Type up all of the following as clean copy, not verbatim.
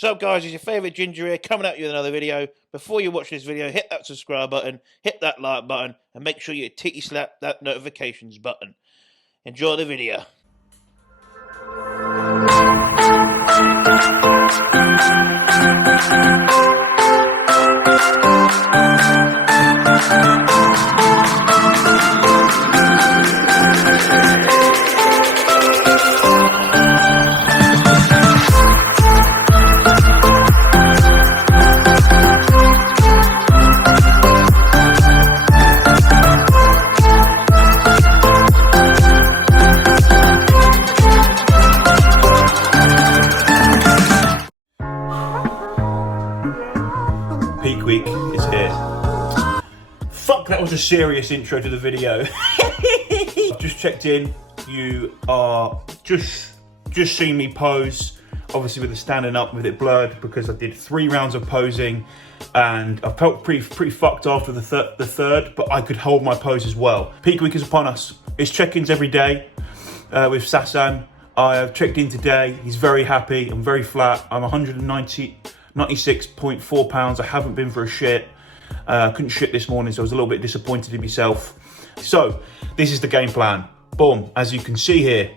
So guys, it's your favourite Ginger here, coming at you with another video. Before you watch this video, hit that subscribe button, hit that like button, and make sure you titty slap that notifications button. Enjoy the video. Peak week is here. Fuck, that was a serious intro to the video. I've just checked in. You are just seeing me pose, obviously with the standing up with it blurred because I did 3 rounds of posing and I felt pretty fucked after the third, but I could hold my pose as well. Peak week is upon us. It's check-ins every day with Sasan. I have checked in today. He's very happy. I'm very flat. I'm 96.4 pounds. I haven't been for a shit. I couldn't shit this morning, so I was a little bit disappointed in myself. So this is the game plan. Boom, as you can see here,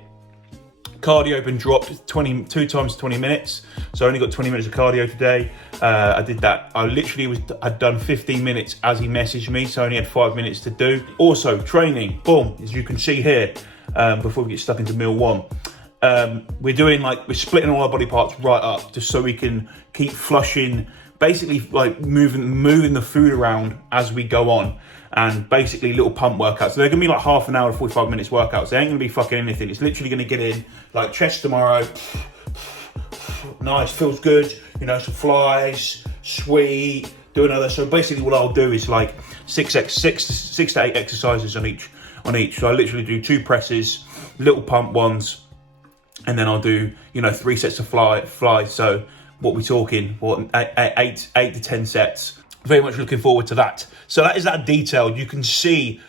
cardio been dropped 2 times 20 minutes. So I only got 20 minutes of cardio today. I did that. I literally had done 15 minutes as he messaged me, so I only had 5 minutes to do. Also training, boom, as you can see here, before we get stuck into meal 1. We're splitting all our body parts right up just so we can keep flushing, basically like moving the food around as we go on, and basically little pump workouts. So they're gonna be like half an hour to 45 minutes workouts. They ain't gonna be fucking anything. It's literally gonna get in like chest tomorrow. Nice, feels good. You know, some flies, sweet. Do another. So basically, what I'll do is like 6 to 8 exercises on each. So I literally do 2 presses, little pump ones. And then I'll do, 3 sets of flies. So what we're talking, 8 to 10 sets. Very much looking forward to that. So that is that detailed. You can see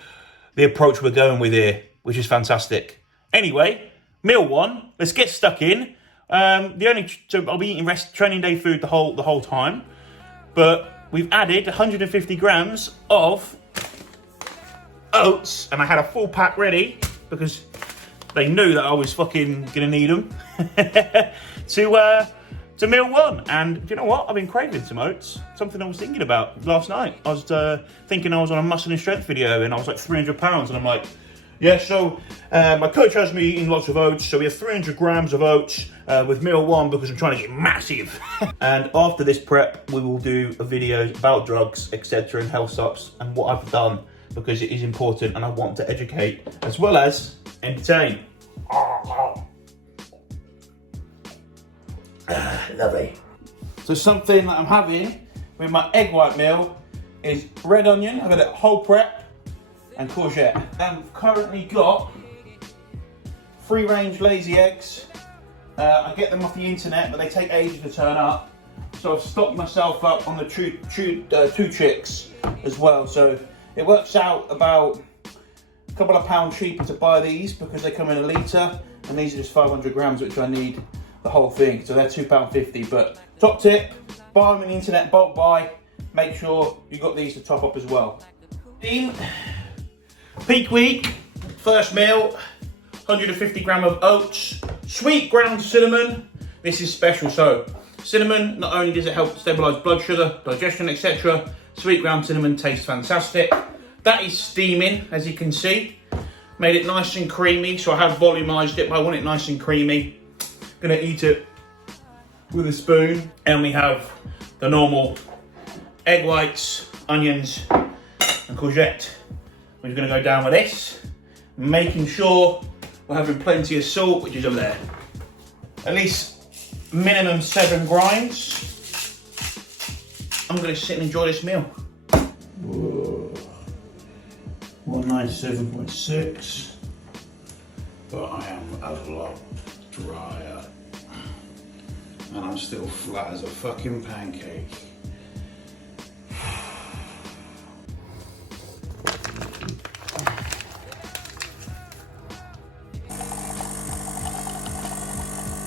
the approach we're going with here, which is fantastic. Anyway, meal 1. Let's get stuck in. So I'll be eating training day food the whole time, but we've added 150 grams of oats, and I had a full pack ready because they knew that I was fucking gonna need them to meal 1. And do you know what? I've been craving some oats. Something I was thinking about last night. I was thinking I was on a muscle and strength video and I was like 300 pounds, and I'm like, yeah. So my coach has me eating lots of oats. So we have 300 grams of oats with meal 1 because I'm trying to get massive. And after this prep, we will do a video about drugs, etc., and health stops and what I've done, because it is important and I want to educate as well as entertain. Lovely. So something that I'm having with my egg white meal is red onion. I've got a whole prep and courgette. I've currently got free range lazy eggs. I get them off the internet, but they take ages to turn up. So I've stocked myself up on the two chicks as well. So it works out about a couple of pounds cheaper to buy these because they come in a litre, and these are just 500 grams, which I need the whole thing. So they're £2.50. But top tip, buy them on the internet, bulk buy. Make sure you got these to top up as well. Peak week, first meal, 150 gram of oats, sweet ground cinnamon. This is special. So cinnamon, not only does it help stabilise blood sugar, digestion, etc. Sweet ground cinnamon tastes fantastic. That is steaming, as you can see. Made it nice and creamy, so I have volumized it, but I want it nice and creamy. Gonna eat it with a spoon. And we have the normal egg whites, onions, and courgette. We're gonna go down with this, making sure we're having plenty of salt, which is over there. At least minimum 7 grinds. I'm gonna sit and enjoy this meal. 197.6, but I am a lot drier, and I'm still flat as a fucking pancake.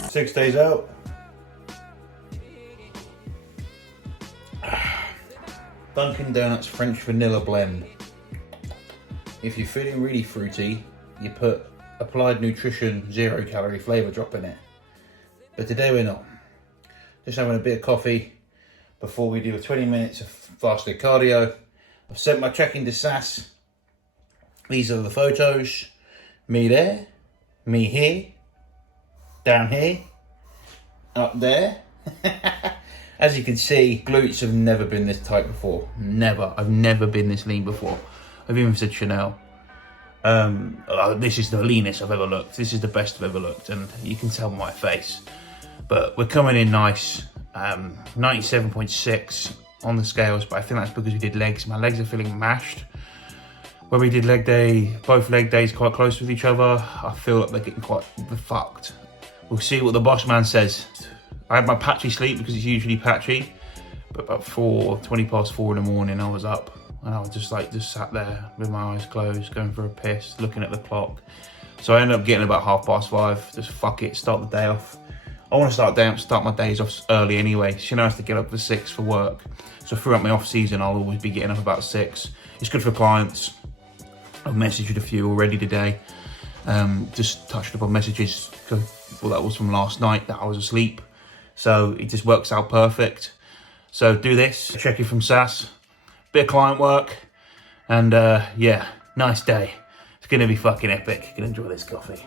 Six days out. Dunkin' Donuts French vanilla blend. If you're feeling really fruity, you put Applied Nutrition 0 calorie flavour drop in it. But today we're not. Just having a bit of coffee before we do a 20 minutes of fasted cardio. I've sent my check-in to SAS. These are the photos. Me there, me here, down here, up there. As you can see, glutes have never been this tight before. Never. I've never been this lean before. I've even said Chanel. This is the leanest I've ever looked. This is the best I've ever looked, and you can tell by my face. But we're coming in nice. 97.6 on the scales, but I think that's because we did legs. My legs are feeling mashed. When we did leg day, both leg days quite close with each other, I feel like they're getting quite fucked. We'll see what the boss man says. I had my patchy sleep because it's usually patchy, but about 20 past 4 in the morning, I was up and I was just sat there with my eyes closed, going for a piss, looking at the clock. So I ended up getting about 5:30, just fuck it, start the day off. I want to start my days off early anyway. She knows to get up for 6 for work. So throughout my off season, I'll always be getting up about 6. It's good for clients. I've messaged a few already today. Just touched upon messages. Well, that was from last night that I was asleep. So it just works out perfect. So do this, check in from SAS, bit of client work, and yeah, nice day. It's gonna be fucking epic. You can enjoy this coffee.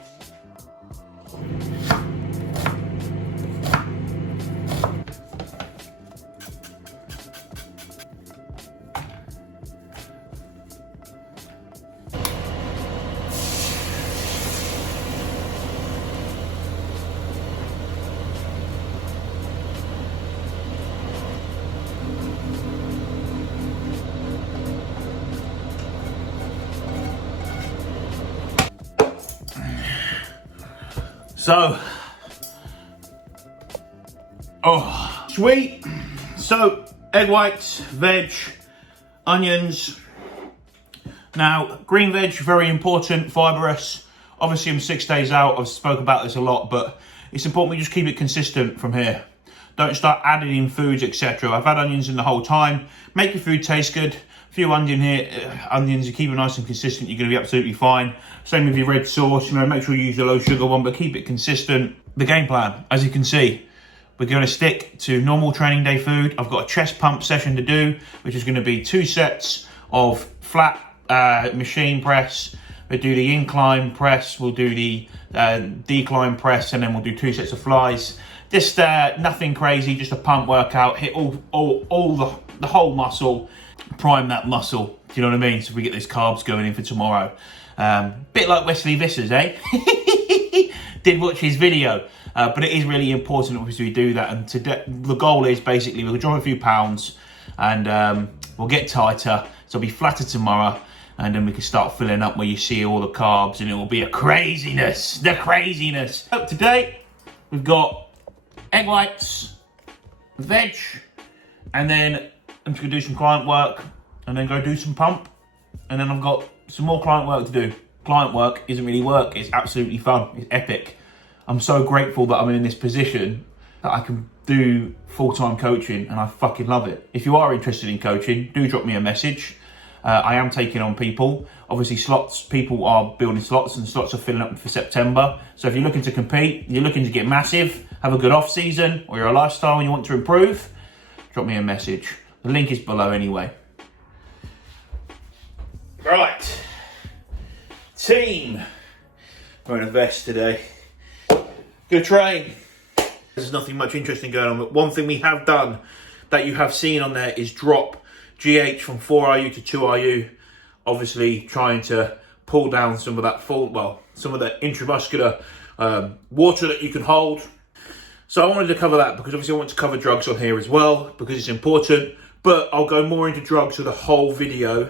So, oh, sweet. So, egg whites, veg, onions. Now, green veg, very important, fibrous. Obviously, I'm 6 days out. I've spoken about this a lot, but it's important we just keep it consistent from here. Don't start adding in foods, etc. I've had onions in the whole time. Make your food taste good. A few onions, you keep it nice and consistent, you're going to be absolutely fine. Same with your red sauce, you know, make sure you use the low sugar one, but keep it consistent. The game plan, as you can see, we're going to stick to normal training day food. I've got a chest pump session to do, which is going to be 2 sets of flat machine press. We'll do the incline press, we'll do the decline press, and then we'll do 2 sets of flies. Just nothing crazy, just a pump workout, hit all the whole muscle, prime that muscle, do you know what I mean? So we get those carbs going in for tomorrow. Bit like Wesley Vissers, eh? Did watch his video, but it is really important obviously we do that. And today, the goal is basically we'll drop a few pounds and we'll get tighter. So I'll be flatter tomorrow, and then we can start filling up where you see all the carbs, and it will be the craziness. So today we've got egg whites, veg, and then I'm just gonna do some client work and then go do some pump. And then I've got some more client work to do. Client work isn't really work, it's absolutely fun, it's epic. I'm so grateful that I'm in this position that I can do full-time coaching, and I fucking love it. If you are interested in coaching, do drop me a message. I am taking on people. Obviously slots, people are building slots, and slots are filling up for September. So if you're looking to compete, you're looking to get massive, have a good off season, or you're a lifestyle and you want to improve, drop me a message. The link is below anyway. Right, team. Wearing a vest today. Good train. There's nothing much interesting going on, but one thing we have done that you have seen on there is drop GH from 4RU to 2RU. Obviously trying to pull down some of that some of that intravascular water that you can hold. So I wanted to cover that because obviously I want to cover drugs on here as well because it's important, but I'll go more into drugs for the whole video.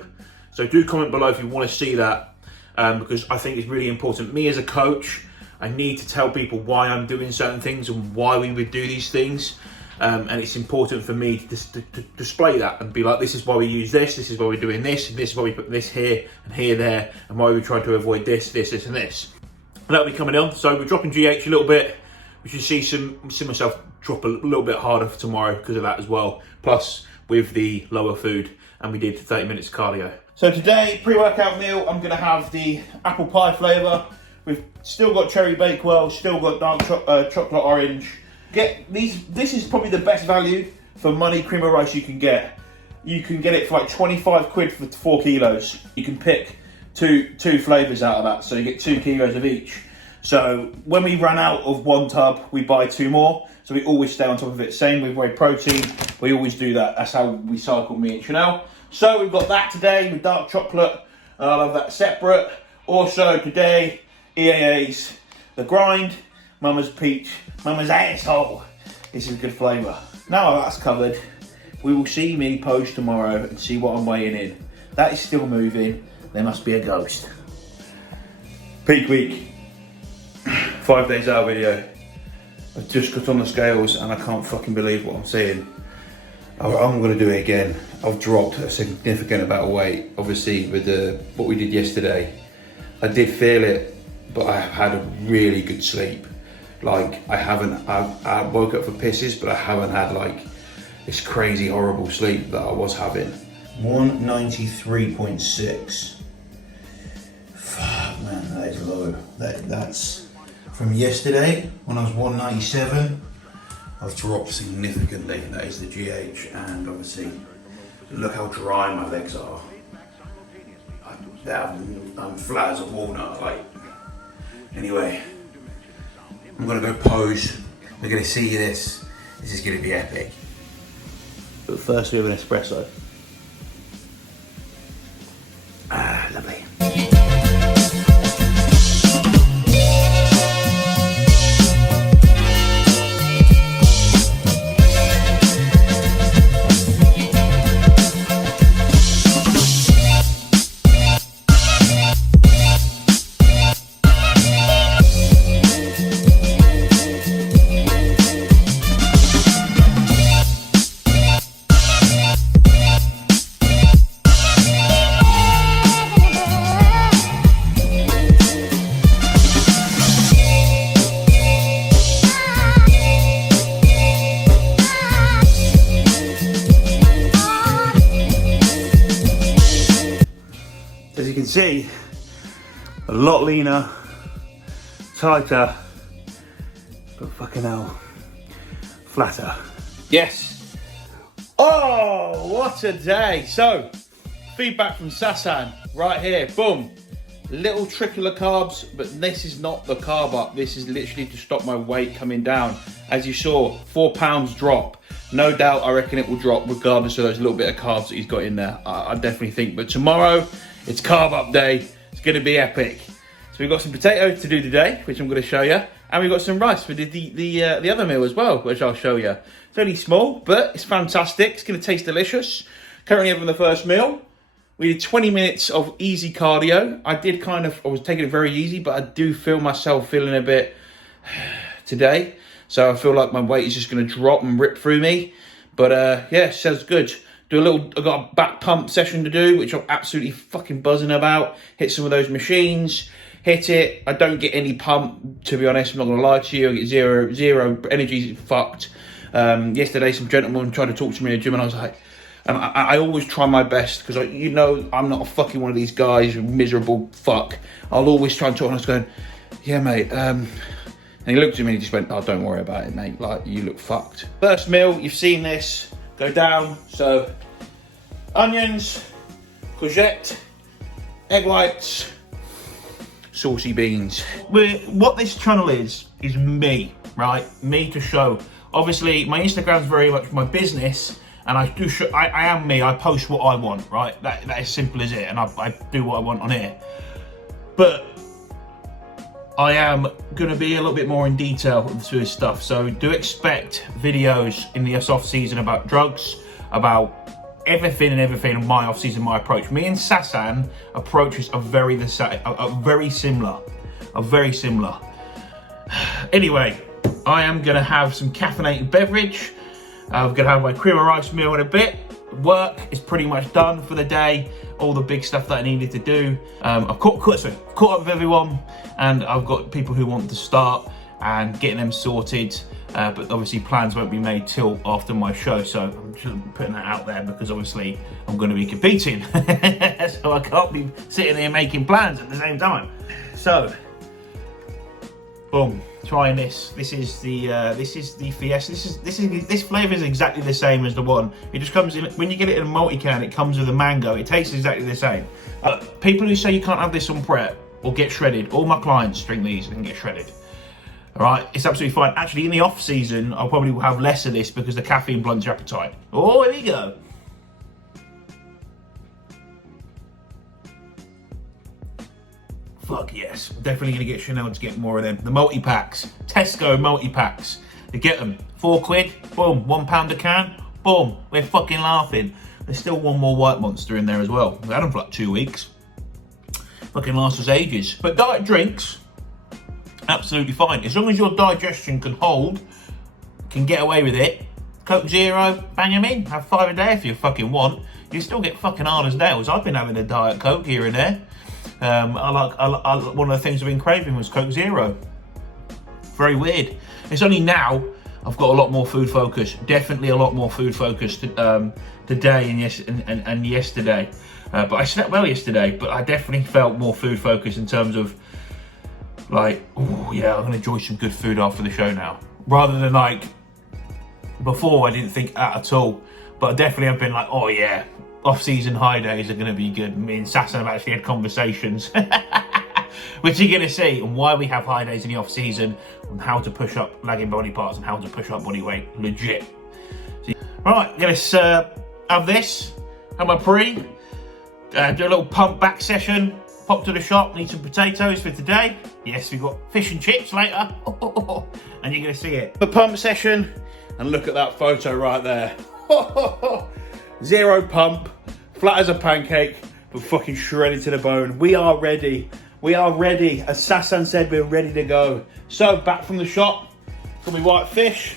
So do comment below if you want to see that, because I think it's really important. Me as a coach, I need to tell people why I'm doing certain things and why we would do these things. And it's important for me to display that and be like, this is why we use this is why we're doing this, and this is why we put this here and here, there, and why we try to avoid this, and this. And that'll be coming on. So we're dropping GH a little bit. We should see myself drop a little bit harder for tomorrow because of that as well. Plus, with the lower food, and we did 30 minutes cardio. So today, pre-workout meal, I'm gonna have the apple pie flavour. We've still got cherry bakewell, still got dark chocolate orange. Get these. This is probably the best value for money cream of rice you can get. You can get it for like 25 quid for 4 kilos. You can pick two flavours out of that, so you get 2 kilos of each. So when we run out of one tub, we buy 2 more. So we always stay on top of it. Same with whey protein, we always do that. That's how we cycle, me and Chanel. So we've got that today with dark chocolate. I'll have that separate. Also today, EAA's The Grind, Mama's Peach, Mama's Asshole. This is a good flavour. Now that's covered, we will see me post tomorrow and see what I'm weighing in. That is still moving. There must be a ghost. Peak week. 5 days out video. I've just got on the scales and I can't fucking believe what I'm seeing. I'm gonna do it again. I've dropped a significant amount of weight. Obviously with what we did yesterday, I did feel it, but I have had a really good sleep. Like I woke up for pisses, but I haven't had like this crazy horrible sleep that I was having. 193.6. Fuck man, that is low. That's from yesterday when I was 197. I've dropped significantly. That is the GH, and obviously look how dry my legs are. I'm flat as a walnut. Like, anyway, I'm gonna go pose. We're gonna see this. This is gonna be epic. But first we have an espresso. Ah, lovely. As you can see, a lot leaner, tighter, but fucking hell, flatter. Yes. Oh, what a day. So, feedback from Sasan, right here, boom. Little trickle of carbs, but this is not the carb up. This is literally to stop my weight coming down. As you saw, 4 pounds drop. No doubt, I reckon it will drop regardless of those little bit of carbs that he's got in there. I definitely think, but tomorrow, it's carb up day. It's gonna be epic. So we've got some potatoes to do today, which I'm gonna show you. And we've got some rice for the other meal as well, which I'll show you. It's only small, but it's fantastic. It's gonna taste delicious. Currently having the first meal. We did 20 minutes of easy cardio. I was taking it very easy, but I do feel myself feeling a bit today. So I feel like my weight is just gonna drop and rip through me. But yeah, sounds good. I've got a back pump session to do, which I'm absolutely fucking buzzing about. Hit some of those machines, hit it. I don't get any pump, to be honest. I'm not gonna lie to you. I get zero energy, fucked. Yesterday, some gentleman tried to talk to me in the gym, and I was like, and I always try my best, because I'm not a fucking one of these guys, miserable fuck. I'll always try and talk, and I was going, yeah, mate. And he looked at me and he just went, oh, don't worry about it, mate. Like, you look fucked. First meal, you've seen this go down. So, onions, courgette, egg whites, saucy beans. What this channel is me, right? Me to show. Obviously, my Instagram's very much my business, and I am me. I post what I want, right? That is simple as it, and I do what I want on it. But I am gonna be a little bit more in detail to this stuff. So do expect videos in the off season about drugs, about everything in my off season, my approach. Me and Sasan approaches are very similar. Anyway, I am gonna have some caffeinated beverage. I'm gonna have my cream of rice meal in a bit. Work is pretty much done for the day. All the big stuff that I needed to do. I've caught up with everyone, and I've got people who want to start and getting them sorted. but obviously plans won't be made till after my show, so I'm just putting that out there because obviously I'm going to be competing, so I can't be sitting there making plans at the same time. So, boom, trying this. This is the Fiesta. This flavour is exactly the same as the one. It just comes in when you get it in a multi-can. It comes with a mango. It tastes exactly the same. People who say you can't have this on prep or get shredded, all my clients drink these and get shredded. All right, it's absolutely fine. Actually, in the off season, I'll probably have less of this because the caffeine blunts your appetite. Oh, here we go. Fuck yes, definitely gonna get Chanel to get more of them. The multi-packs, Tesco multi-packs. You get them, £4, boom, £1 a can, boom, we're fucking laughing. There's still one more White Monster in there as well. We had them for like 2 weeks. Fucking lasts us ages. But diet drinks, absolutely fine. As long as your digestion can hold, can get away with it. Coke Zero, bang them in. Have 5 a day if you fucking want. You still get fucking hard as nails. I've been having a Diet Coke here and there. One of the things I've been craving was Coke Zero. Very weird. It's only now I've got a lot more food focus. Definitely a lot more food focus today and yesterday. But I slept well yesterday, but I definitely felt more food focus in terms of like, oh yeah, I'm gonna enjoy some good food after the show now. Rather than like, before I didn't think that at all. But definitely I've been like, oh yeah, off-season high days are gonna be good. Me and Sasson have actually had conversations, which you're gonna see, and why we have high days in the off-season, on how to push up lagging body parts and how to push up body weight, legit. So, right, let's have this, have my pre, do a little pump back session, pop to the shop, need some potatoes for today. Yes, we've got fish and chips later, and you're gonna see it. The pump session, and look at that photo right there. Zero pump, flat as a pancake, but fucking shredded to the bone. We are ready. We are ready. As Sasson said, we're ready to go. So, back from the shop, got me white fish.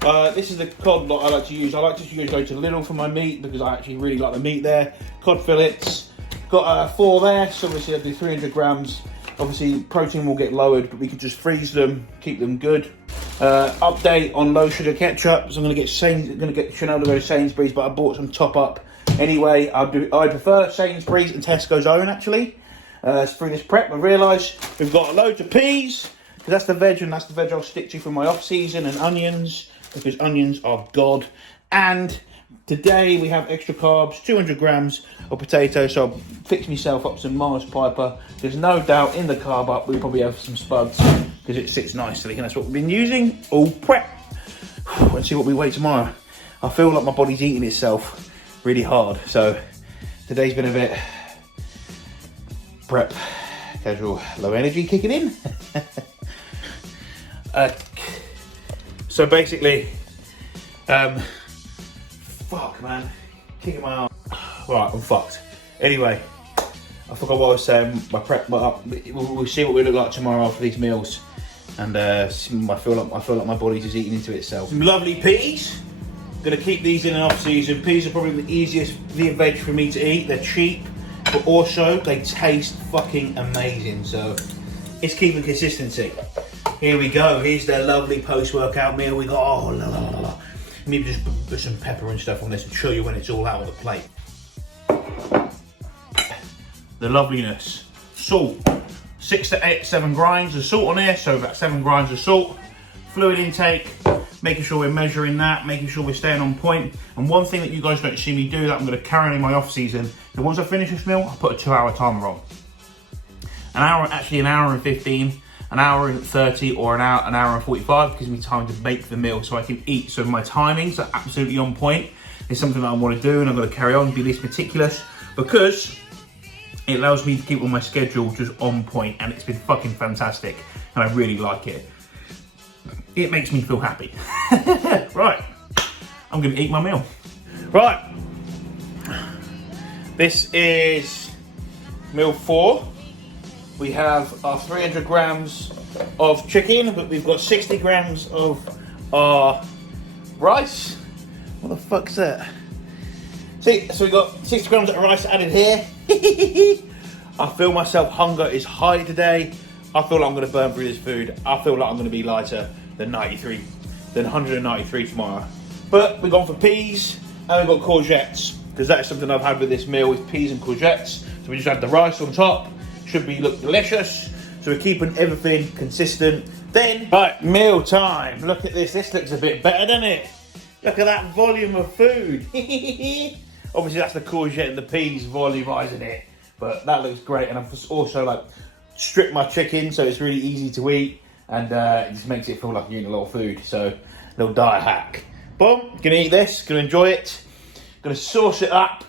This is the cod lot I like to use. I like to go to Lidl for my meat because I actually really like the meat there. Cod fillets. Got 4 there, so obviously I'll do 300 grams. Obviously, protein will get lowered, but we can just freeze them, keep them good. Update on low sugar ketchup. So I'm gonna get Chanel to go to Sainsbury's, but I bought some top up anyway. I prefer Sainsbury's and Tesco's own actually. Through this prep, I realised we've got loads of peas because that's the veg, and that's the veg I'll stick to for my off season, and onions because onions are god. And today we have extra carbs, 200 grams of potatoes. So I'll fix myself up some Mars Piper. There's no doubt in the carb up we'll probably have some spuds because it sits nicely, and that's what we've been using all prep. Let's see what we weigh tomorrow. I feel like my body's eating itself really hard, so today's been a bit prep, casual, low energy kicking in. So basically, fuck man, kicking my arm. Right, I'm fucked. Anyway, I forgot what I was saying. My prep, we'll see what we look like tomorrow after these meals, and I feel like my body's just eating into itself. Some lovely peas. Gonna keep these in an off season. Peas are probably the easiest veg for me to eat. They're cheap, but also they taste fucking amazing. So it's keeping consistency. Here we go. Here's their lovely post-workout meal. We got, oh la la la la. Maybe just put some pepper and stuff on this and show you when it's all out on the plate. The loveliness. Salt. 6 to 7 grinds of salt on here, so about 7 grinds of salt. Fluid intake, making sure we're measuring that, making sure we're staying on point. And one thing that you guys don't see me do that I'm going to carry on in my off season, that once I finish this meal, I put a 2-hour timer on. An hour and 15, an hour and 30, or an hour and 45 gives me time to make the meal so I can eat. So my timings are absolutely on point. It's something that I want to do, and I'm going to carry on, be this meticulous, because it allows me to keep all my schedule just on point, and it's been fucking fantastic, and I really like it. It makes me feel happy. Right, I'm gonna eat my meal. Right, this is meal 4. We have our 300 grams of chicken, but we've got 60 grams of our rice. What the fuck's that? See, so we've got 60 grams of rice added here. I feel myself, hunger is high today. I feel like I'm gonna burn through this food. I feel like I'm gonna be lighter than 93 then 193 tomorrow. But we've gone for peas and we've got courgettes, because that is something I've had with this meal, with peas and courgettes. So we just add the rice on top. Should look delicious. So we're keeping everything consistent. Then, right, meal time. Look at this. This looks a bit better, doesn't it? Look at that volume of food. Obviously, that's the courgette and the peas volumising it. But that looks great. And I've also like stripped my chicken, so it's really easy to eat. And it just makes it feel like you're eating a lot of food. So, little diet hack. Boom. Gonna eat this. Gonna enjoy it. Gonna sauce it up.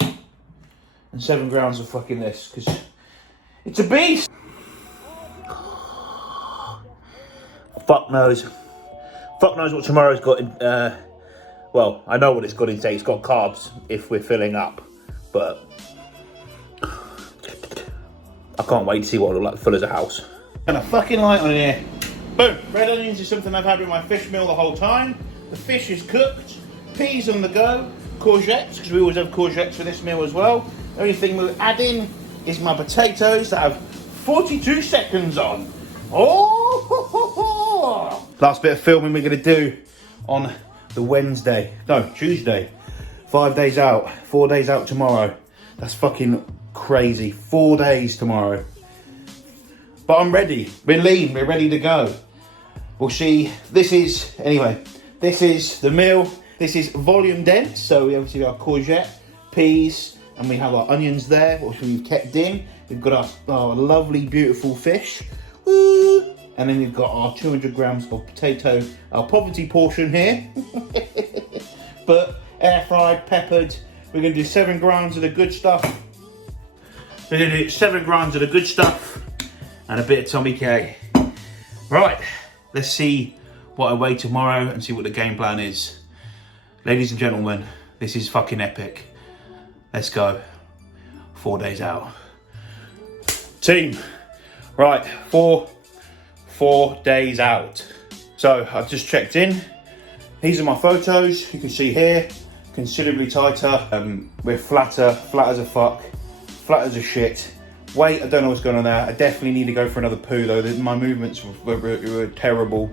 And 7 grams of fucking this, because it's a beast. Fuck knows. Fuck knows what tomorrow's got in, well, I know what it's got in today. It's got carbs if we're filling up, but I can't wait to see what it'll look like full as a house. And a fucking light on here. Boom. Red onions is something I've had with my fish meal the whole time. The fish is cooked. Peas on the go. Courgettes, because we always have courgettes for this meal as well. The only thing we'll add in is my potatoes that have 42 seconds on. Oh! Last bit of filming we're going to do on the Tuesday. 5 days out. 4 days out tomorrow. That's fucking crazy. 4 days tomorrow. But I'm ready. We're lean. We're ready to go. We'll see. This is the meal. This is volume dense. So we obviously got our courgette, peas, and we have our onions there, which we've kept in. We've got our lovely, beautiful fish. Woo! And then we've got our 200 grams of potato, our poverty portion here. But air fried, peppered. We're going to do 7 grams of the good stuff. We're going to do 7 grams of the good stuff and a bit of Tommy K. Right, let's see what I weigh tomorrow and see what the game plan is. Ladies and gentlemen, this is fucking epic. Let's go. 4 days out. Team. Right, four days out. So I've just checked in. These are my photos. You can see here, considerably tighter. We're flat as a fuck, flat as a shit. Weight, I don't know what's going on there. I definitely need to go for another poo though. My movements were terrible.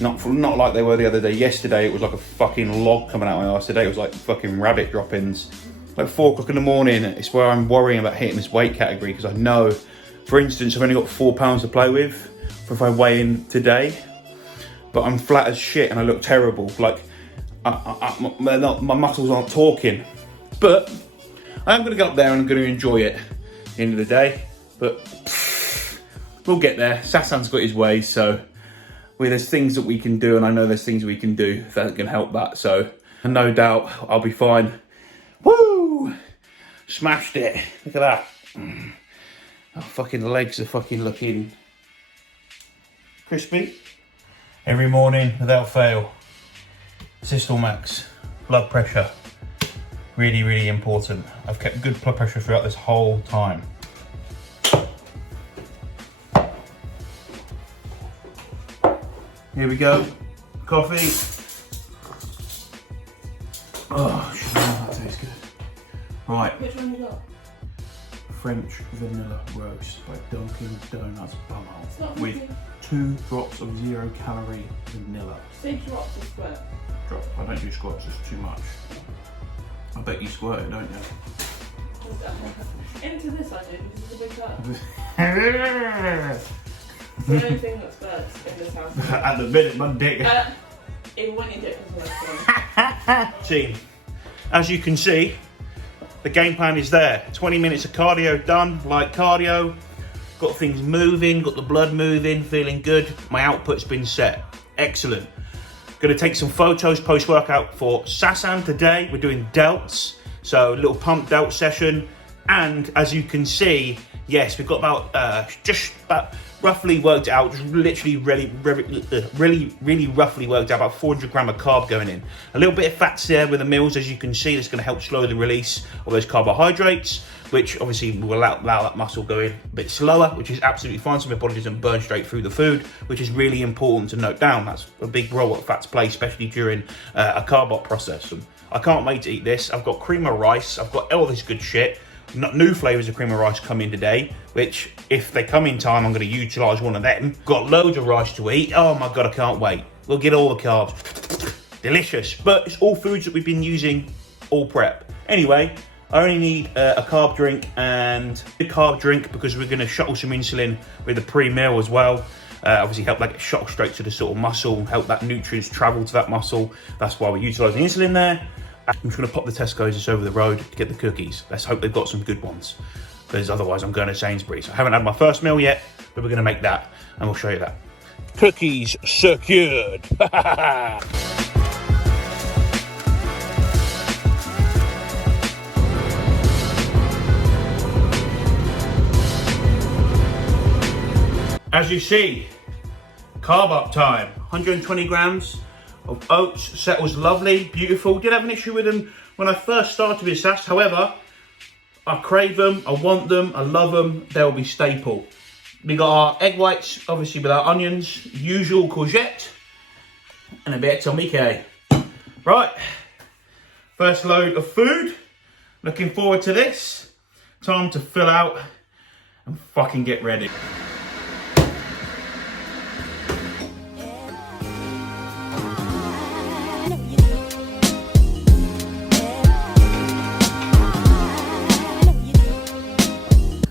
Not like they were the other day. Yesterday it was like a fucking log coming out my arse. Today it was like fucking rabbit droppings. Like 4 o'clock in the morning, it's where I'm worrying about hitting this weight category, because I know, for instance, I've only got 4 pounds to play with for if I weigh in today, but I'm flat as shit and I look terrible. Like, my muscles aren't talking. But I'm going to go up there and I'm going to enjoy it at the end of the day. But we'll get there. Sasan's got his ways, so there's things that we can do, and I know there's things we can do that can help that. So no doubt I'll be fine. Woo! Smashed it. Look at that. Oh, fucking legs are fucking looking crispy. Every morning without fail. Systole max. Blood pressure. Really, really important. I've kept good blood pressure throughout this whole time. Here we go. Coffee. Oh, shit, that tastes good. Right. Which one you got? French vanilla roast by Dunkin' Donuts Bumhole with really... 2 drops of 0 calorie vanilla. Say drops or squirt? Drop. I don't do squirts, it's too much. I bet you squirt it, don't you? Into this I do, because it's a big cup. It's the only thing that squirts in this house. At the minute, my dick. Even when you dip into it. Team, as you can see, the game plan is there. 20 minutes of cardio done, light cardio. Got things moving, got the blood moving, feeling good. My output's been set. Excellent. Gonna take some photos post-workout for Sasan today. We're doing delts, so a little pump delt session. And as you can see, yes, we've got about, just about roughly worked out, just literally really roughly worked out about 400 gram of carb going in. A little bit of fats there with the meals, as you can see. That's going to help slow the release of those carbohydrates, which obviously will allow that muscle going a bit slower, which is absolutely fine, so my body doesn't burn straight through the food, which is really important to note down. That's a big role that fats play, especially during a carb up process. And I can't wait to eat this. I've got cream of rice, I've got all this good shit. New flavours of cream of rice come in today, which if they come in time, I'm going to utilise one of them. Got loads of rice to eat. Oh my God, I can't wait. We'll get all the carbs. Delicious. But it's all foods that we've been using all prep. Anyway, I only need a carb drink and a carb drink because we're going to shuttle some insulin with the pre-meal as well. Obviously help that get shot straight to the sort of muscle, help that nutrients travel to that muscle. That's why we're utilising insulin there. I'm just going to pop the Tesco's just over the road to get the cookies. Let's hope they've got some good ones, because otherwise I'm going to Sainsbury's. I haven't had my first meal yet, but we're going to make that and we'll show you that. Cookies secured. As you see, carb up time. 120 grams of oats. Settles lovely, beautiful. Did have an issue with them when I first started with SAS. However, I crave them, I want them, I love them. They'll be staple. We got our egg whites, obviously with our onions, usual courgette, and a bit of tomate. Right, first load of food. Looking forward to this. Time to fill out and fucking get ready.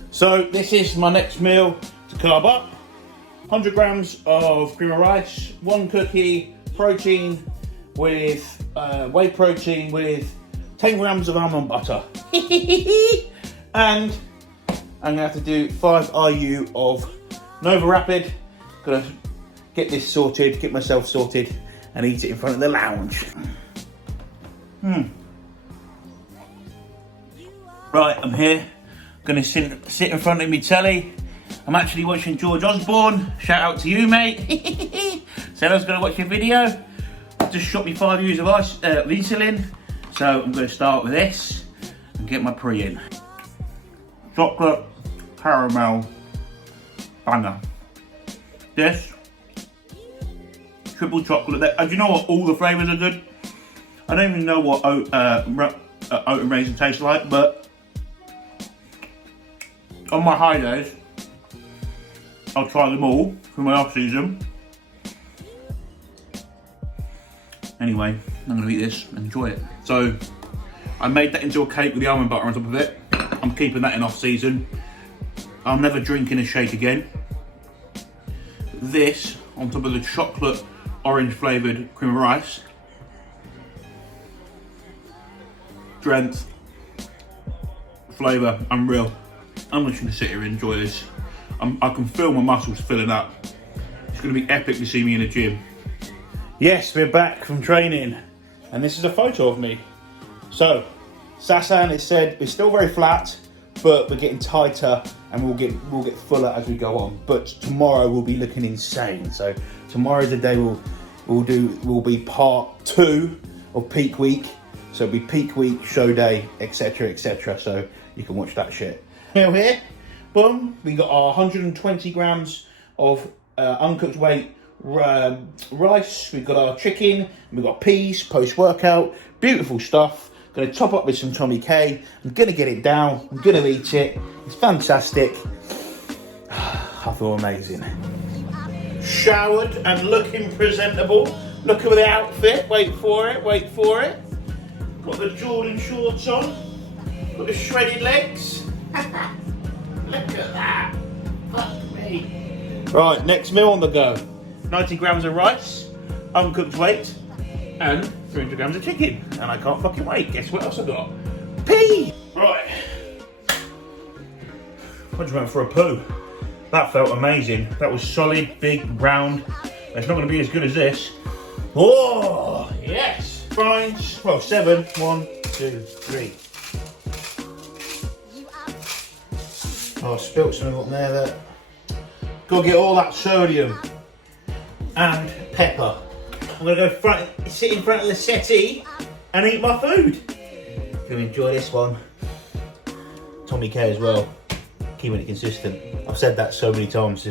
So this is my next meal to carb up. 100 grams of cream of rice, 1 cookie, protein with whey protein with 10 grams of almond butter. And I'm gonna have to do 5 IU of Nova Rapid. Gonna get this sorted, get myself sorted and eat it in front of the lounge. Right, I'm here. Gonna sit in front of me telly. I'm actually watching George Osborne. Shout out to you, mate. Said I was gonna watch your video. Just shot me 5 U's of insulin. So I'm gonna start with this and get my pre in. Chocolate, caramel, banger. This, triple chocolate. Do you know what? All the flavours are good. I don't even know what oat and raisin tastes like, but on my high days, I'll try them all for my off season. Anyway, I'm gonna eat this and enjoy it. So, I made that into a cake with the almond butter on top of it. I'm keeping that in off season. I'm never drinking a shake again. This, on top of the chocolate orange flavoured cream of rice. Strength, flavour, unreal. I'm just gonna sit here and enjoy this. I can feel my muscles filling up. It's gonna be epic to see me in the gym. Yes, we're back from training, and this is a photo of me. So, Sasan has said we're still very flat, but we're getting tighter, and we'll get fuller as we go on. But tomorrow we'll be looking insane. So tomorrow's the day will be part 2 of peak week. So it'll be peak week, show day, etc., etc. So you can watch that shit. Here, boom, we got our 120 grams of uncooked weight rice. We've got our chicken, we've got peas post-workout. Beautiful stuff. Gonna top up with some Tommy K. I'm gonna get it down. I'm gonna eat it. It's fantastic. I feel amazing. Showered and looking presentable. Look at the outfit. Wait for it. Wait for it. Got the Jordan shorts on. Got the shredded legs. Look at that. Fuck me. Right, next meal on the go. 90 grams of rice, uncooked weight, and 300 grams of chicken. And I can't fucking wait. Guess what else I got? Pea! Right. I just went for a poo. That felt amazing. That was solid, big, round. It's not going to be as good as this. Oh, yes. Grinds. Well, 7. 1, 2, 3. Oh, I spilt something up there that. Gotta get all that sodium and pepper. I'm gonna go sit in front of the settee and eat my food. Gonna enjoy this one. Tommy K as well. Keeping it consistent. I've said that so many times.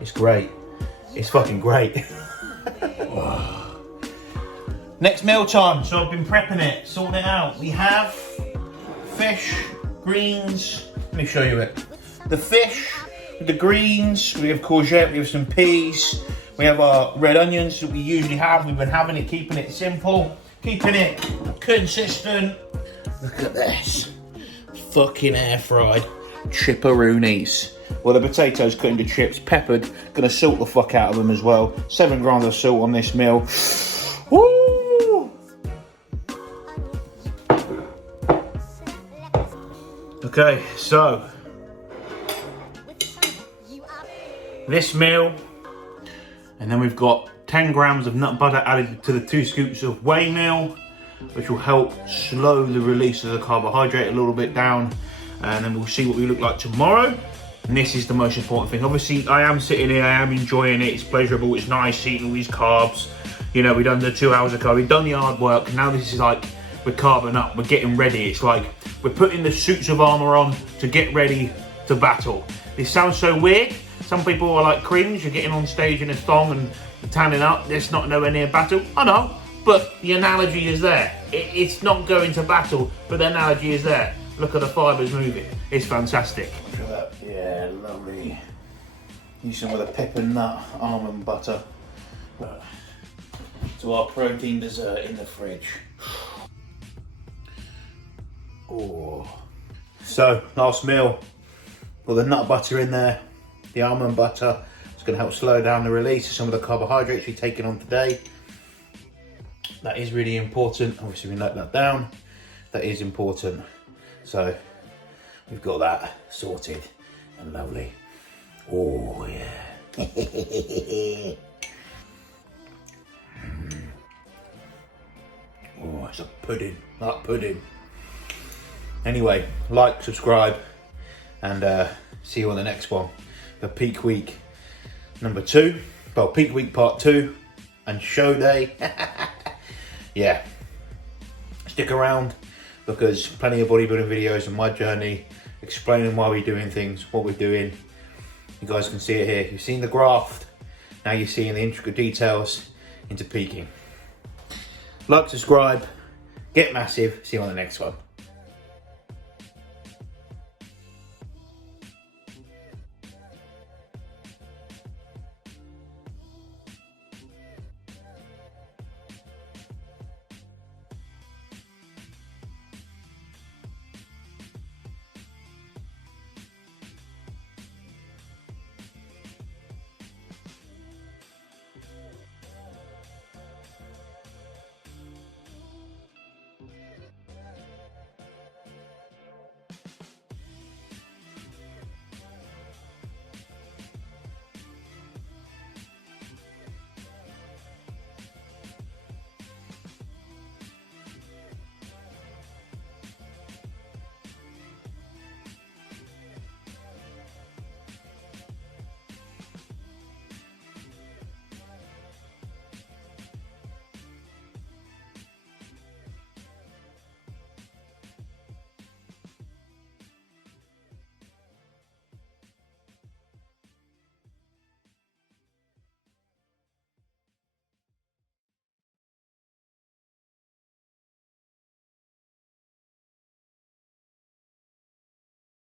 It's great. It's fucking great. Next meal time. So I've been prepping it, sorting it out. We have fish, greens. Let me show you it. The fish, with the greens, we have courgette, we have some peas, We have our red onions that we usually have. We've been having it, keeping it simple, keeping it consistent. Look at this. Fucking air fried chipperoonies. Well, the potatoes cut into chips, peppered. Gonna salt the fuck out of them as well. 7 grams of salt on this meal. Woo! Okay, so this meal, and then we've got 10 grams of nut butter added to the 2 scoops of whey meal, which will help slow the release of the carbohydrate a little bit down, and then we'll see what we look like tomorrow. And this is the most important thing. Obviously, I am sitting here, I am enjoying it, it's pleasurable, it's nice eating all these carbs. You know, we've done the 2 hours of carb, we've done the hard work, now this is like, we're carbing up, we're getting ready. It's like, we're putting the suits of armour on to get ready to battle. This sounds so weird. Some people are like cringe, you're getting on stage in a thong and tanning up, that's not nowhere near battle. I know, but the analogy is there. It's not going to battle, but the analogy is there. Look at the fibres moving, it's fantastic. Look at that, yeah, lovely. Use some of the pepper nut almond butter. To our protein dessert in the fridge. Oh. So, last meal, got the nut butter in there, the almond butter. It's going to help slow down the release of some of the carbohydrates we've taken on today. That is really important. Obviously, we note that down. That is important. So, we've got that sorted and lovely. Oh, yeah. Oh, it's a pudding, like pudding. Anyway, like, subscribe, and see you on the next one. The peak week number 2, well, peak week part 2, and show day. Yeah, stick around because plenty of bodybuilding videos on my journey, explaining why we're doing things, what we're doing. You guys can see it here. You've seen the graft, now you're seeing the intricate details into peaking. Like, subscribe, get massive. See you on the next one.